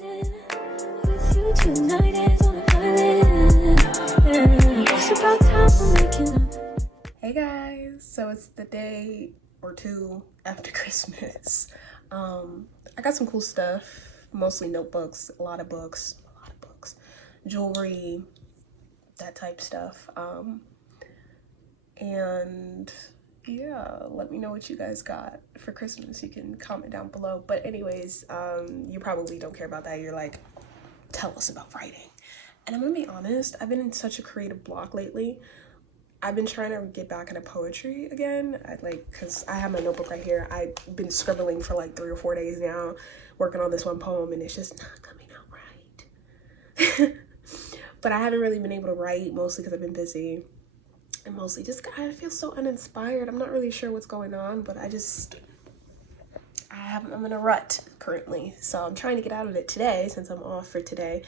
With you tonight is on an island. It's about time for making up. Hey guys, so it's the day or two after Christmas. I got some cool stuff, mostly notebooks, a lot of books, jewelry, that type stuff. And yeah, let me know what you guys got for Christmas. You can comment down below. But anyways, you probably don't care about that. You're like, tell us about writing. And I'm gonna be honest, I've been in such a creative block lately. I've been trying to get back into poetry again. Cause I have my notebook right here. I've been scribbling for like 3 or 4 days now, working on this one poem, and it's just not coming out right. But I haven't really been able to write, mostly because I've been busy. And mostly just, I feel so uninspired. I'm not really sure what's going on, but I'm in a rut currently. So I'm trying to get out of it today since I'm off for today.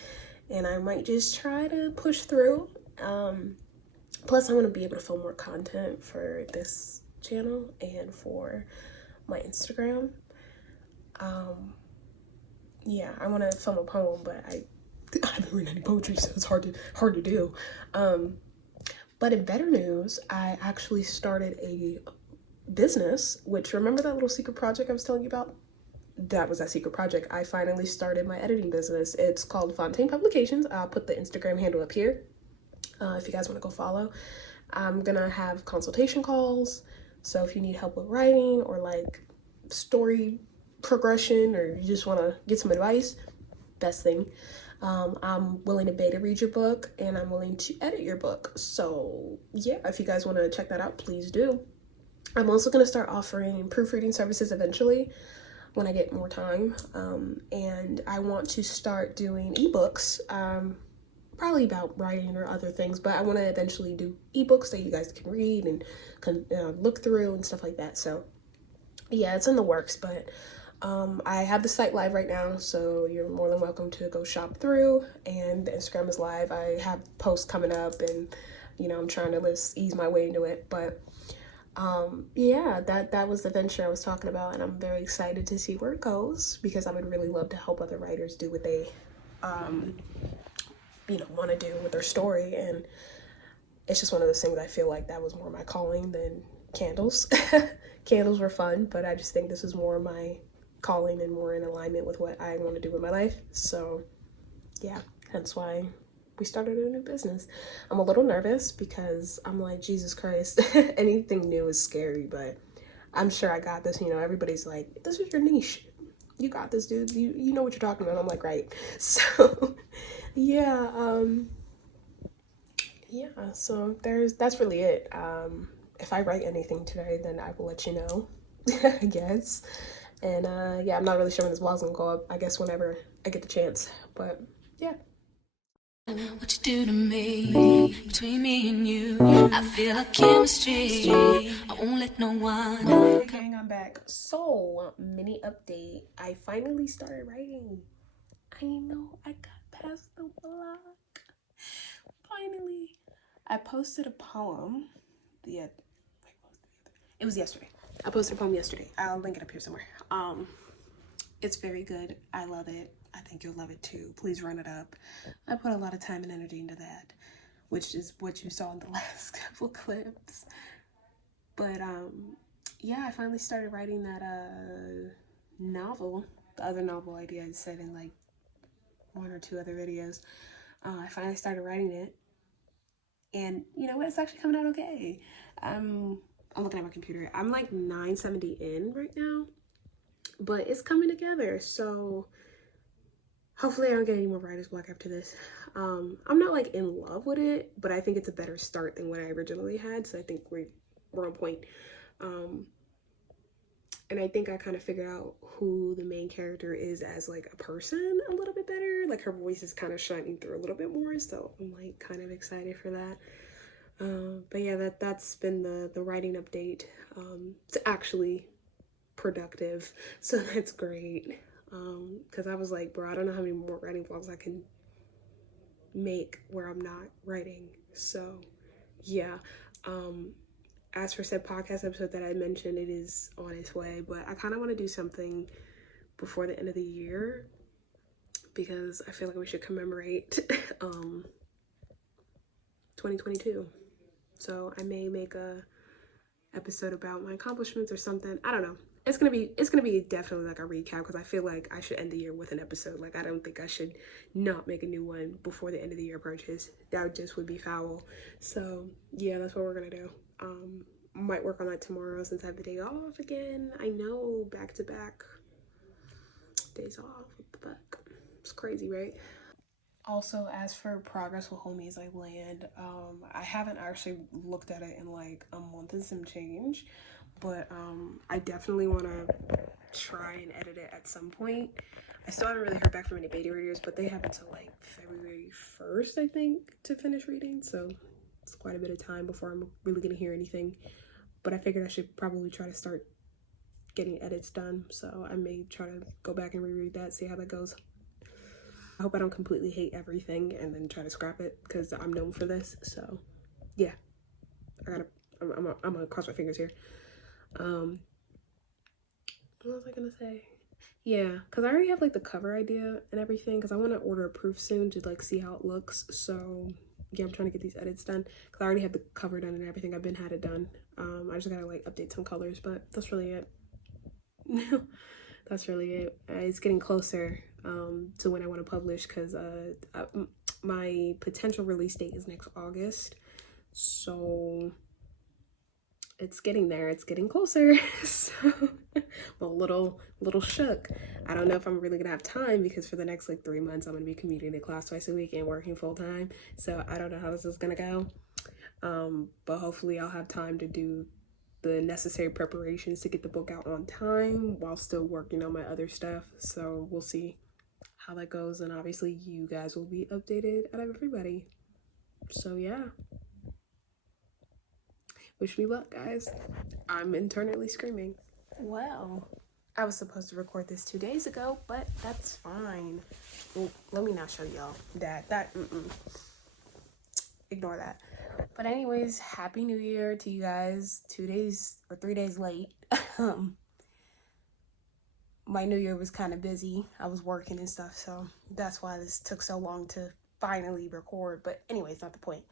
And I might just try to push through. Plus I want to be able to film more content for this channel and for my Instagram. Yeah, I want to film a poem, but I haven't written any poetry, so it's hard to do. But in better news, I actually started a business, which, remember that little secret project I was telling you about? That was that secret project. I finally started my editing business. It's called Fontaine Publications. I'll put the Instagram handle up here if you guys want to go follow. I'm gonna have consultation calls. So if you need help with writing or like story progression, or you just want to get some advice, best thing. I'm willing to beta read your book, and I'm willing to edit your book. So yeah, if you guys want to check that out, please do. I'm also going to start offering proofreading services eventually when I get more time. And I want to start doing ebooks, probably about writing or other things, but I want to eventually do ebooks that you guys can read and can look through and stuff like that. So yeah, it's in the works, but I have the site live right now, so you're more than welcome to go shop through, and the Instagram is live. I have posts coming up, and I'm trying to ease my way into it, but yeah, that was the venture I was talking about, and I'm very excited to see where it goes, because I would really love to help other writers do what they want to do with their story. And it's just one of those things, I feel like that was more my calling than candles. Candles were fun, but I just think this is more my calling and more in alignment with what I want to do with my life. So yeah, hence why we started a new business. I'm a little nervous because I'm like, Jesus Christ, anything new is scary, but I'm sure I got this. Everybody's like, this is your niche, you got this, dude, you know what you're talking about. I'm like, right. So yeah, so that's really it. If I write anything today, then I will let you know. I guess. And yeah, I'm not really sure when this vlog's gonna go up. I guess whenever I get the chance. But yeah. What you do to me, between me and you, I feel like chemistry. I won't let no one. Hey gang, I'm back. So, mini update. I finally started writing. I know, I got past the block. Finally. I posted a poem. It was yesterday. I posted a poem yesterday. I'll link it up here somewhere. It's very good. I love it. I think you'll love it too. Please run it up. I put a lot of time and energy into that, which is what you saw in the last couple clips. But yeah, I finally started writing that novel. The other novel idea I said in like 1 or 2 other videos. I finally started writing it, and you know what? It's actually coming out okay. I'm looking at my computer. I'm like 970 in right now, but it's coming together. So hopefully I don't get any more writer's block after this. I'm not like in love with it, but I think it's a better start than what I originally had. So I think we're on point. And I think I kind of figured out who the main character is as like a person a little bit better. Like her voice is kind of shining through a little bit more. So I'm like kind of excited for that. But yeah, that's been the writing update. It's actually productive, so that's great. Because I was like, bro, I don't know how many more writing vlogs I can make where I'm not writing. So yeah, as for said podcast episode that I mentioned, it is on its way, but I kind of want to do something before the end of the year, because I feel like we should commemorate 2022. So I may make a episode about my accomplishments or something. I don't know. It's gonna be definitely like a recap, because I feel like I should end the year with an episode. Like, I don't think I should not make a new one before the end of the year approaches. That just would be foul. So yeah, that's what we're gonna do. Might work on that tomorrow since I have the day off again. I know, back to back days off. What the fuck? It's crazy, right? Also, as for progress with Homies Like Land, I haven't actually looked at it in like a month and some change, but I definitely want to try and edit it at some point. I still haven't really heard back from any beta readers, but they have until like February 1st, I think, to finish reading, so it's quite a bit of time before I'm really gonna hear anything. But I figured I should probably try to start getting edits done, so I may try to go back and reread that, see how that goes. I hope I don't completely hate everything and then try to scrap it, because I'm known for this. So yeah, I'm gonna cross my fingers here. What was I gonna say? Yeah, because I already have like the cover idea and everything, because I want to order a proof soon to like see how it looks. So yeah, I'm trying to get these edits done, because I already have the cover done and everything. I've been had it done. I just gotta like update some colors, but that's really it. That's really it. It's getting closer to when I want to publish, because my potential release date is next August, so it's getting there. It's getting closer. So I'm a little shook. I don't know if I'm really gonna have time, because for the next like 3 months I'm gonna be commuting to class twice a week and working full-time, so I don't know how this is gonna go, but hopefully I'll have time to do the necessary preparations to get the book out on time while still working on my other stuff. So we'll see how that goes, and obviously you guys will be updated out of everybody. So yeah, wish me luck, guys. I'm internally screaming. Well, I was supposed to record this 2 days ago, but that's fine. Well, let me not show y'all that ignore that. But anyways, happy new year to you guys. 2 days or 3 days late. My new year was kind of busy. I was working and stuff, so that's why this took so long to finally record. But anyways, not the point.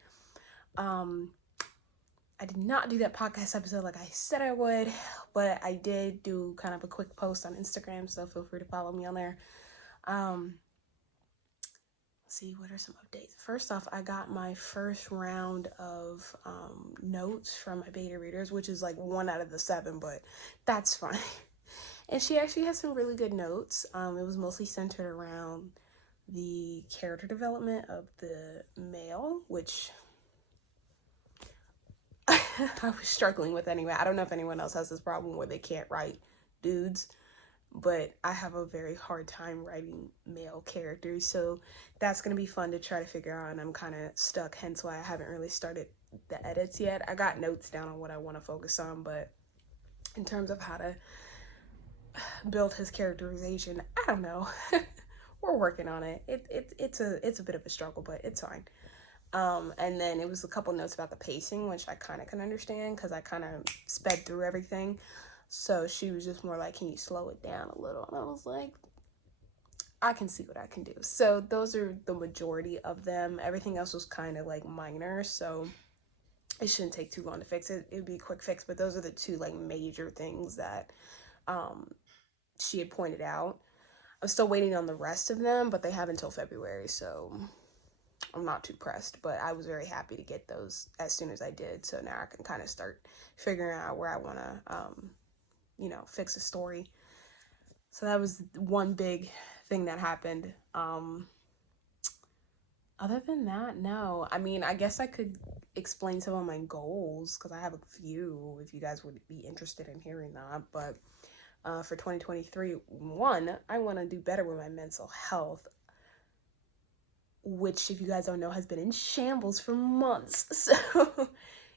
I did not do that podcast episode like I said I would, but I did do kind of a quick post on Instagram, so feel free to follow me on there. See, what are some updates? First off, I got my first round of notes from my beta readers, which is like 1 out of the 7, but that's fine. And she actually has some really good notes. It was mostly centered around the character development of the male, which I was struggling with anyway. I don't know if anyone else has this problem where they can't write dudes, but I have a very hard time writing male characters, so that's gonna be fun to try to figure out, and I'm kind of stuck, hence why I haven't really started the edits yet. I got notes down on what I want to focus on, but in terms of how to build his characterization, I don't know. We're working on it. It's a bit of a struggle, but it's fine. And then it was a couple notes about the pacing, which I kind of can understand, because I kind of sped through everything. So she was just more like, can you slow it down a little? And I was like, I can see what I can do. So those are the majority of them. Everything else was kind of like minor, so it shouldn't take too long to fix it. It would be a quick fix, but those are the 2 like major things that she had pointed out. I'm still waiting on the rest of them, but they have until February, so I'm not too pressed. But I was very happy to get those as soon as I did, so now I can kind of start figuring out where I want to fix the story. So that was one big thing that happened. Other than that, no. I mean, I guess I could explain some of my goals, because I have a few, if you guys would be interested in hearing that. But for 2023, one, I want to do better with my mental health, which, if you guys don't know, has been in shambles for months. So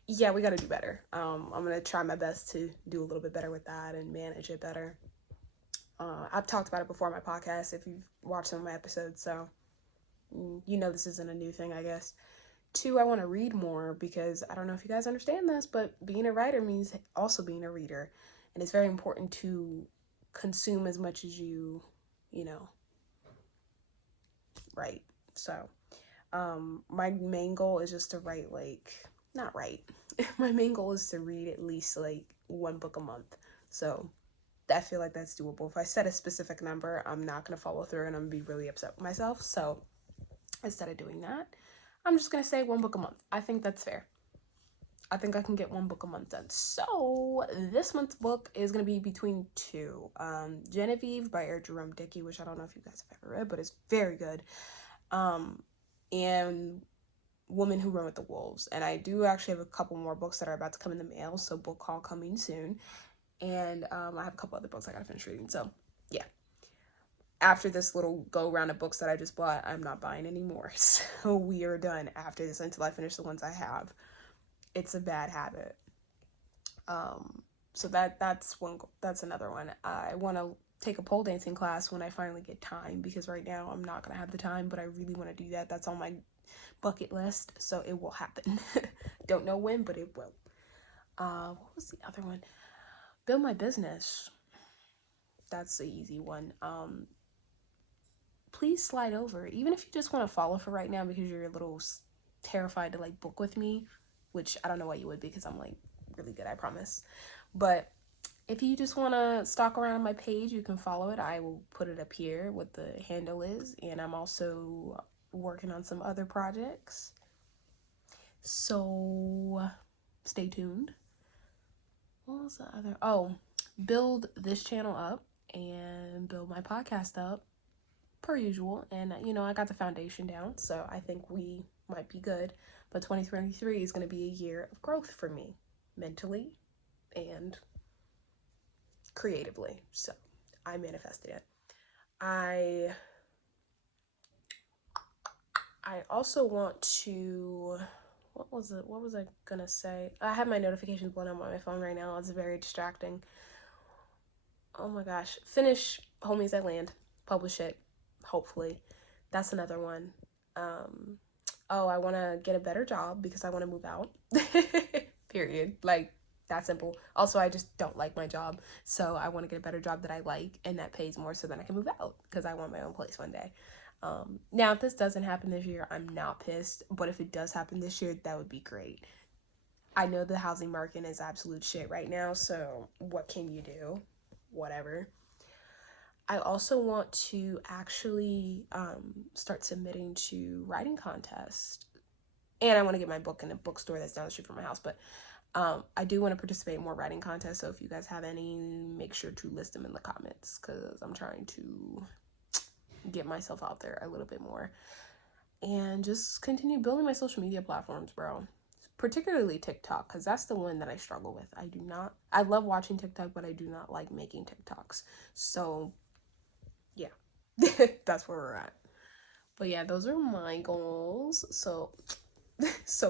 yeah, we got to do better. I'm going to try my best to do a little bit better with that and manage it better. I've talked about it before on my podcast, if you've watched some of my episodes, so you know this isn't a new thing, I guess. 2, I want to read more, because I don't know if you guys understand this, but being a writer means also being a reader. And it's very important to consume as much as you write. So my main goal is just to write, like, not write. My main goal is to read at least like one book a month. So I feel like that's doable. If I set a specific number, I'm not going to follow through and I'm going to be really upset with myself. So instead of doing that, I'm just going to say one book a month. I think that's fair. I think I can get one book a month done. So this month's book is going to be between two. Genevieve by Eric Jerome Dickey, which I don't know if you guys have ever read, but it's very good. And Woman Who Run with the Wolves. And I do actually have a couple more books that are about to come in the mail, so book haul coming soon. And I have a couple other books I gotta finish reading. So yeah, after this little go round of books that I just bought, I'm not buying anymore. So we are done after this until I finish the ones I have. It's a bad habit. So that's another one. I want to take a pole dancing class when I finally get time, because right now I'm not gonna have the time, but I really want to do that. That's on my bucket list, so it will happen. Don't know when, but it will. What was the other one? Build my business. That's the easy one. Please slide over, even if you just want to follow for right now because you're a little terrified to like book with me, which I don't know why you would, because I'm like really good, I promise. But if you just want to stalk around my page, you can follow it. I will put it up here what the handle is, and I'm also working on some other projects, so stay tuned. What was the other? Oh, build this channel up and build my podcast up per usual. And you know, I got the foundation down, so I think we might be good. But 2023 is going to be a year of growth for me, mentally and creatively. So I manifested it. I also want to, what was I gonna say? I have my notifications blown up on my phone right now. It's very distracting. Oh my gosh. Finish Homies That Land. Publish it, hopefully. That's another one. I want to get a better job because I want to move out. Period. Like, that simple. Also, I just don't like my job, so I want to get a better job that I like and that pays more, so then I can move out because I want my own place one day. Now, if this doesn't happen this year, I'm not pissed, but if it does happen this year, that would be great. I know the housing market is absolute shit right now, so what can you do? Whatever. I also want to actually start submitting to writing contests, and I want to get my book in a bookstore that's down the street from my house, but I do want to participate in more writing contests, so if you guys have any, make sure to list them in the comments, because I'm trying to get myself out there a little bit more, and just continue building my social media platforms, bro. Particularly TikTok, because that's the one that I struggle with. I love watching TikTok, but I do not like making TikToks. So yeah, that's where we're at. But yeah, those are my goals. So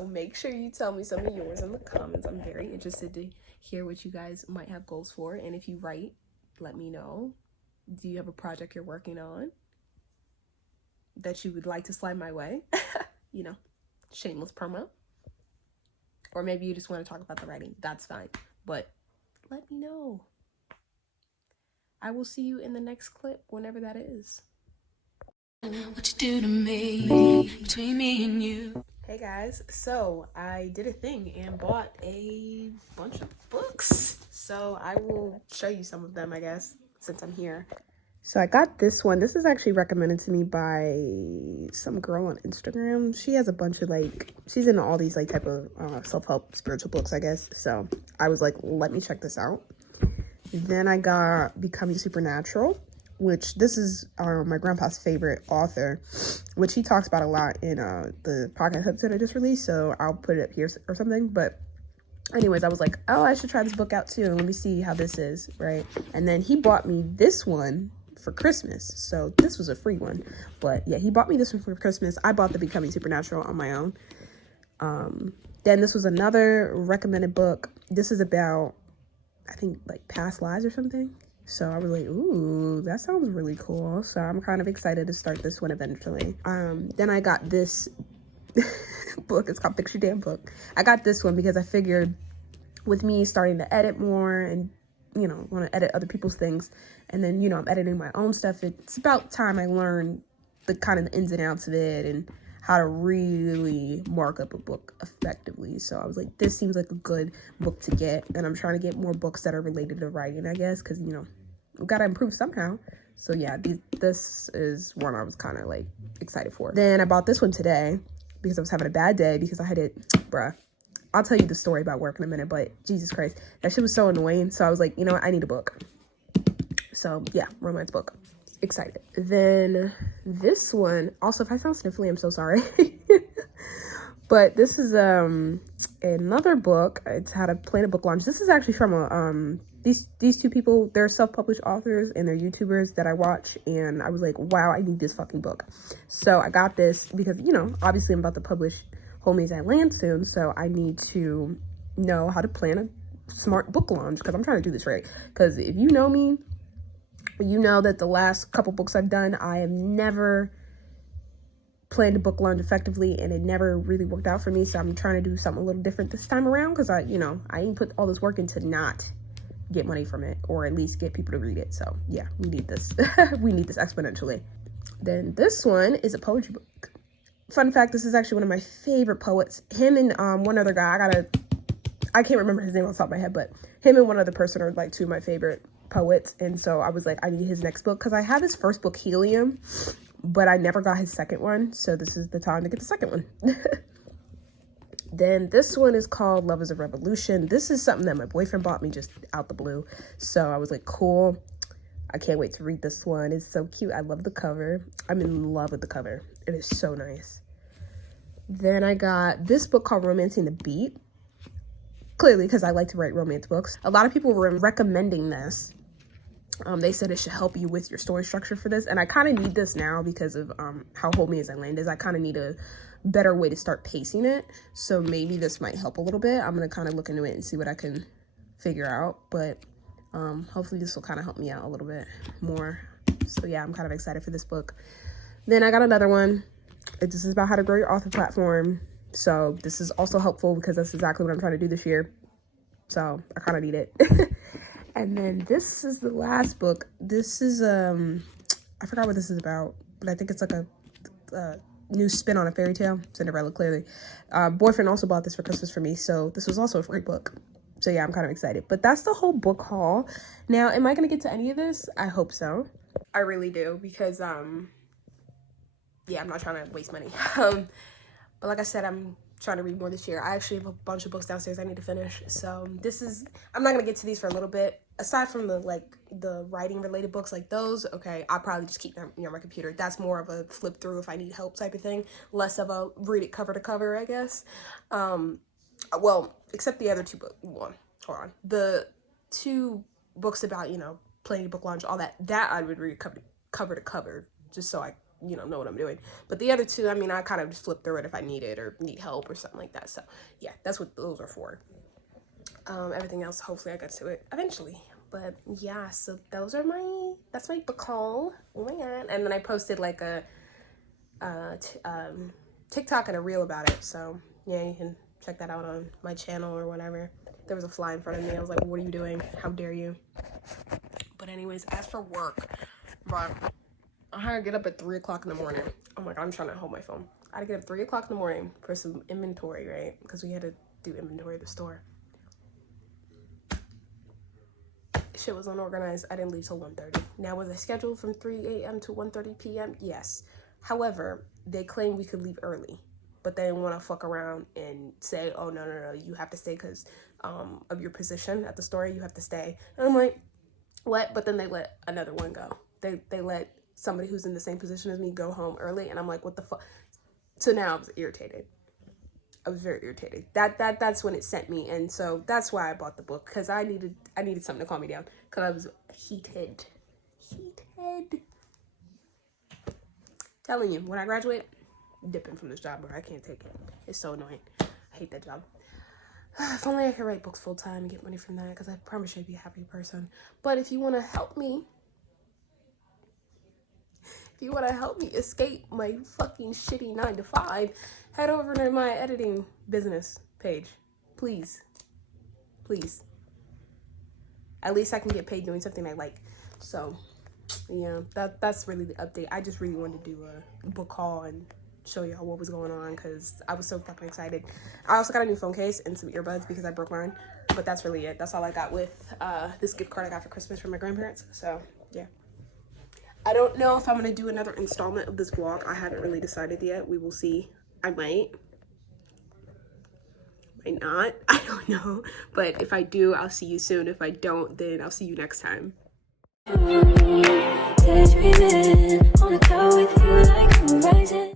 make sure you tell me some of yours in the comments. I'm very interested to hear what you guys might have goals for. And if you write, let me know. Do you have a project you're working on that you would like to slide my way? You know, shameless promo. Or maybe you just want to talk about the writing. That's fine. But let me know. I will see you in the next clip, whenever that is. What you do to me, between me and you. Hey guys, so I did a thing and bought a bunch of books. So I will show you some of them, I guess, since I'm here. So I got this one. This is actually recommended to me by some girl on Instagram. She has a bunch of she's into all these type of self-help spiritual books, I guess. So I was like, let me check this out. Then I got Becoming Supernatural, which this is my grandpa's favorite author, which he talks about a lot in the podcast episode I just released. So I'll put it up here or something. But anyways, I was like, oh, I should try this book out too. And let me see how this is, right? And then he bought me this one for Christmas, so this was a free one. But yeah, he bought me this one for Christmas. I bought the Becoming Supernatural on my own. Then this was another recommended book. This is about, I think, past lives or something. So I was like, ooh, that sounds really cool. So I'm kind of excited to start this one eventually. Then I got this book. It's called Fix Your Damn Book. I got this one because I figured with me starting to edit more and want to edit other people's things. And then, I'm editing my own stuff. It's about time I learn the kind of the ins and outs of it and how to really mark up a book effectively. So I was like, this seems like a good book to get. And I'm trying to get more books that are related to writing, I guess, because, you know, we've got to improve somehow. So yeah, this is one I was kind of like excited for. Then I bought this one today because I was having a bad day because I had it, bruh. I'll tell you the story about work in a minute, but Jesus Christ, that shit was so annoying. So I was like, you know what, I need a book. So yeah, romance book. Excited. Then this one, also if I sound sniffly, I'm so sorry. But this is another book. It's How to Plan a Book Launch. This is actually from these two people. They're self-published authors and they're YouTubers that I watch, and I was like, wow, I need this fucking book. So I got this because, you know, obviously I'm about to publish Homies at Land soon, so I need to know how to plan a smart book launch because I'm trying to do this right. Because if you know me, you know that the last couple books I've done, I have never planned a book launch effectively, and it never really worked out for me. So I'm trying to do something a little different this time around because I didn't put all this work into not get money from it, or at least get people to read it. So yeah, we need this. We need this exponentially. Then this one is a poetry book. Fun fact, this is actually one of my favorite poets. Him and one other guy, I can't remember his name off the top of my head, but him and one other person are like two of my favorite poets. And so I was like, I need his next book because I have his first book, Helium, but I never got his second one. So this is the time to get the second one. Then this one is called Love is a Revolution. This is something that my boyfriend bought me just out the blue. So I was like, cool. I can't wait to read this one. It's so cute. I love the cover. I'm in love with the cover. It is so nice. Then I got this book called Romancing the Beat. Clearly, because I like to write romance books. A lot of people were recommending this. They said it should help you with your story structure for this. And I kind of need this now because of how Homies at Land is. I kind of need a better way to start pacing it. So maybe this might help a little bit. I'm going to kind of look into it and see what I can figure out. But hopefully this will kind of help me out a little bit more. So yeah, I'm kind of excited for this book. Then I got another one. This is about how to grow your author platform. So this is also helpful because that's exactly what I'm trying to do this year. So I kind of need it. And then this is the last book. This is, I forgot what this is about, but I think it's like a new spin on a fairy tale. Cinderella, clearly. Boyfriend also bought this for Christmas for me. So this was also a free book. So yeah, I'm kind of excited. But that's the whole book haul. Now, am I going to get to any of this? I hope so. I really do because, yeah, I'm not trying to waste money. But like I said, I'm trying to read more this year. I actually have a bunch of books downstairs I need to finish. So I'm not going to get to these for a little bit. Aside from the writing related books like those, okay, I'll probably just keep them on my computer. That's more of a flip through if I need help type of thing. Less of a read it cover to cover, I guess. Well, except the other two books. Hold on. The two books about, planning a book launch, all that I would read cover to cover just so I know what I'm doing. But the other two, I kind of just flip through it if I need it or need help or something like that. So yeah, that's what those are for. Everything else, hopefully I get to it eventually. But yeah, so that's my book haul. Oh my god. And then I posted like a TikTok and a reel about it. So yeah, you can check that out on my channel or whatever. There was a fly in front of me. I was like, what are you doing? How dare you? But anyways, as for work, but I had to get up at 3 o'clock in the morning. Oh my god, I'm trying to hold my phone. I had to get up 3 o'clock in the morning for some inventory, right? Because we had to do inventory at the store. Shit was unorganized. I didn't leave till 1:30. Now, was I scheduled from 3 a.m. to 1:30 p.m.? Yes. However, they claimed we could leave early, but they didn't want to fuck around and say, oh, no, you have to stay because of your position at the store. You have to stay. And I'm like, what? But then they let another one go. They let somebody who's in the same position as me go home early, and I'm like, what the fuck? So now I was irritated. I was very irritated. That's when it sent me, and so that's why I bought the book, because I needed something to calm me down, because I was heated. Telling you, when I graduate, dipping from this job, where I can't take it. It's so annoying. I hate that job. If only I could write books full time and get money from that, because I promise you I'd be a happy person. But if you want to help me, escape my fucking shitty 9-to-5, head over to my editing business page. Please. At least I can get paid doing something I like. So, yeah, that's really the update. I just really wanted to do a book haul and show y'all what was going on because I was so fucking excited. I also got a new phone case and some earbuds because I broke mine, but that's really it. That's all I got with this gift card I got for Christmas from my grandparents. So yeah, I don't know if I'm gonna do another installment of this vlog. I haven't really decided yet. We will see. I might not. I don't know, but if I do, I'll see you soon. If I don't, then I'll see you next time. Daydreaming on a cloud with you like horizon.